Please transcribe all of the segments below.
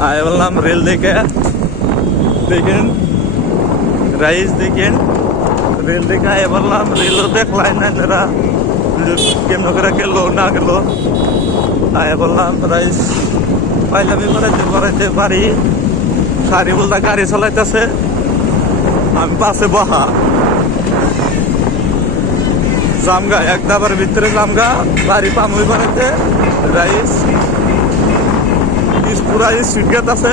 আয় বললাম রেল দেখে দেখেন রাইস দেখেন রেল দেখে আয় বললাম রেলও দেখলাই না যারা কেমন করে গেলো না গেলো আয় বললাম রাইস পাইলামি করাইতে পারি সারি বলতে গাড়ি চালাইতেছে আমি পাশে বহা জামগা এক দাবার ভিতরে জামগা বাড়ি পামুই বানাইতে রাইস পুরা স্ট্রিট গেট আছে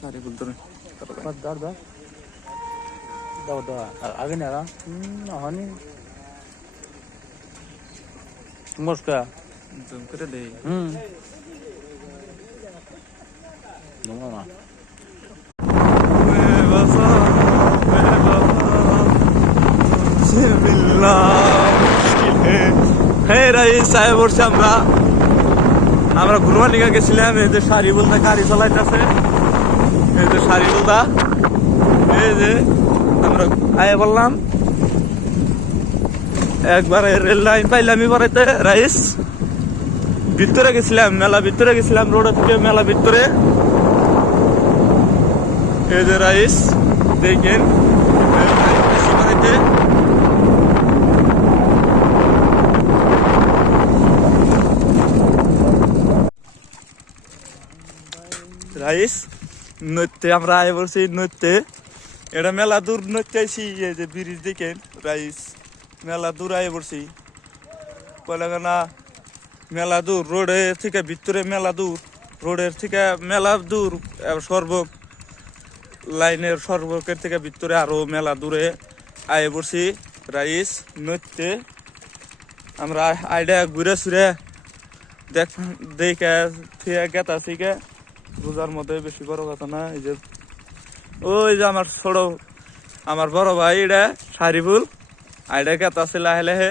सारी बोलते आगे नहीं आ रहा हानि मुस्का तुम करे दे नमोना আমরা ঘুরবা নিয়ে গেছিলাম এই যে সারি বলতে গাড়ি চালাইতেছে এই যে সারি বলতা এই যে আমরা আয় বললাম একবারে রেল লাইন পাইলাম বাড়াইতে রাইস ভিতরে গেছিলাম মেলা ভিতরে গেছিলাম রোড থেকে মেলা ভিতরে এই যে রাইস দেখেন বাড়াইতে রাইস নৃত্যে আমরা আয় বলছি নৃত্যে এটা মেলা দূর নৃত্য আইসি এই যে ব্রিজ দেখেন রাইস মেলা দূর আয় পড়ছি কয়লাগানা মেলা দূর রোডের থেকে ভিতরে মেলা দূর রোডের থেকে মেলা দূর সর্ব লাইনের সর্বকের থেকে ভিতরে আরো মেলা দূরে আয় পড়ছি রাইস নৃত্যে আমরা আইডিয়া ঘুরে সুরে দেখে গেতা শিখে বোঝার মধ্যে বেশি বড় কথা না এই যে ওই যে আমার বড় ভাই এটা সারিফুল আইডা গেতা ছিল লাহে লাহে